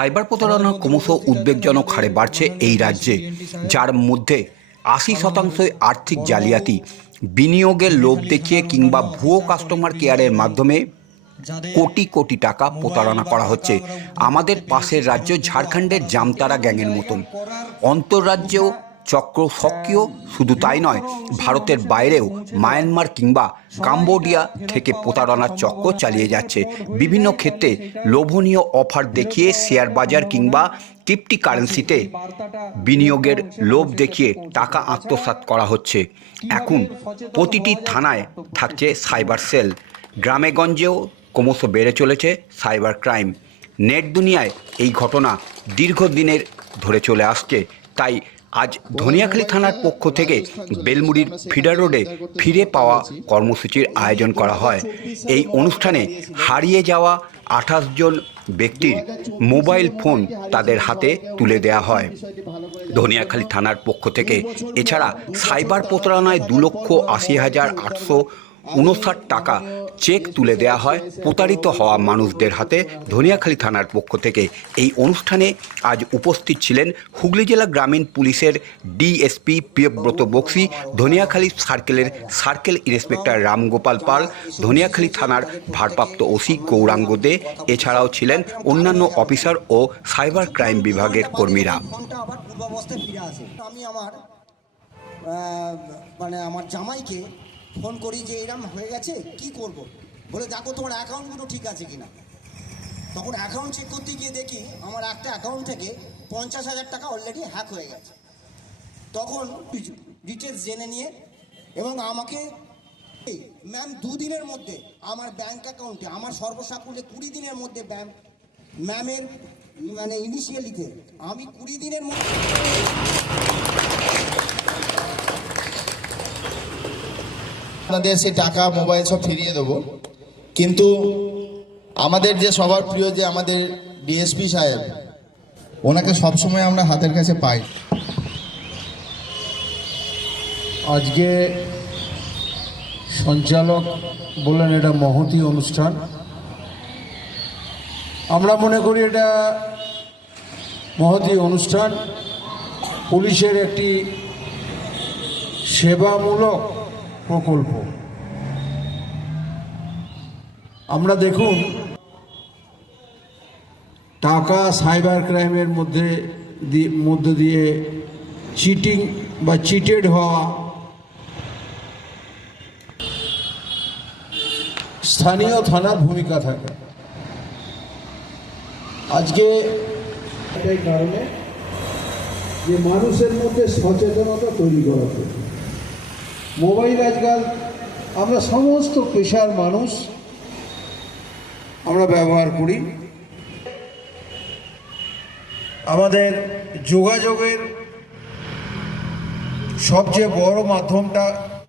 Cyber প্রতারণা ক্রমশ উদ্বেগজনক হারে বাড়ছে এই রাজ্যে, যার মধ্যে আশি শতাংশই আর্থিক জালিয়াতি। বিনিয়োগের লোভ দেখিয়ে কিংবা ভুয়ো কাস্টমার কেয়ারের মাধ্যমে কোটি কোটি টাকা প্রতারণা করা হচ্ছে। আমাদের পাশের রাজ্য ঝাড়খণ্ডের জামতারা গ্যাংয়ের মতন। অন্তর্রাজ্যেও চক্র সক্রিয় শুধু তাই নয়, ভারতের বাইরেও মায়ানমার কিংবা কাম্বোডিয়া থেকে প্রতারণার চক্র চালিয়ে যাচ্ছে। বিভিন্ন ক্ষেত্রে লোভনীয় অফার দেখিয়ে শেয়ার বাজার কিংবা ক্রিপ্টি কারেন্সিতে বিনিয়োগের লোভ দেখিয়ে টাকা আত্মসাৎ করা হচ্ছে। এখন প্রতিটি থানায় থাকছে সাইবার সেল। গ্রামেগঞ্জেও ক্রমশ বেড়ে চলেছে সাইবার ক্রাইম। নেট দুনিয়ায় এই ঘটনা দীর্ঘদিনের ধরে চলে আসছে, তাই আজ ধনিয়াখালী থানার পক্ষ থেকে বেলমুড়ির ফিডার রোডে ফিরে পাওয়া কর্মসূচির আয়োজন করা হয়। এই অনুষ্ঠানে হারিয়ে যাওয়া আঠাশ জন ব্যক্তির মোবাইল ফোন তাদের হাতে তুলে দেওয়া হয়। ধনিয়াখালী থানার পক্ষ থেকে এছাড়া সাইবার প্রতারণায় দু লক্ষ আশি হাজার আটশো উনষাট টাকা চেক তুলে দেওয়া হয় প্রতারিত হওয়া মানুষদের হাতে ধনিয়াখালী থানার পক্ষ থেকে। এই অনুষ্ঠানে আজ উপস্থিত ছিলেন হুগলি জেলা গ্রামীণ পুলিশের ডিএসপি প্রিয়ব্রত বক্সি, ধনিয়াখালী সার্কেলের সার্কেল ইন্সপেক্টর রামগোপাল পাল, ধনিয়াখালী থানার ভারপ্রাপ্ত ওসি গৌরাঙ্গ দে, এছাড়াও ছিলেন অন্যান্য অফিসার ও সাইবার ক্রাইম বিভাগের কর্মীরা। মানে আমার জামাইকে ফোন করি যে এরম হয়ে গেছে, কি করব? বলে, দেখো তোমার অ্যাকাউন্টগুলো ঠিক আছে কিনা? তখন অ্যাকাউন্ট চেক করতে গিয়ে দেখি, আমার একটা অ্যাকাউন্ট থেকে পঞ্চাশ হাজার টাকা অলরেডি হ্যাক হয়ে গেছে। তখন ডিটেলস জেনে নিয়ে এবং আমাকে ম্যাম দুদিনের মধ্যে আমার ব্যাঙ্ক অ্যাকাউন্টে আমার সর্বসাকুল্যে কুড়ি দিনের মধ্যে ব্যাঙ্ক ম্যামের মানে ইনিশিয়ালিতে আমি কুড়ি দিনের মধ্যে আপনাদের সে টাকা, মোবাইল সব ফিরিয়ে দেবো। কিন্তু আমাদের যে সবার প্রিয় যে আমাদের ডিএসপি সাহেব, ওনাকে সবসময় আমরা হাতের কাছে পাই। আজকে সঞ্চালক বললেন এটা মহতি অনুষ্ঠান। আমরা মনে করি এটা মহতি অনুষ্ঠান। পুলিশের একটি সেবামূলক প্রকল্প আমরা দেখুন, টাকা সাইবার ক্রাইমের মধ্যে মধ্য দিয়ে চিটিং বা চিটেড হওয়া স্থানীয় থানার ভূমিকা থাকে আজকে কারণে যে মানুষের মধ্যে সচেতনতা তৈরি করা। মোবাইল আজকাল আমরা সমস্ত পেশার মানুষ আমরা ব্যবহার করি। আমাদের যোগাযোগের সবচেয়ে বড় মাধ্যমটা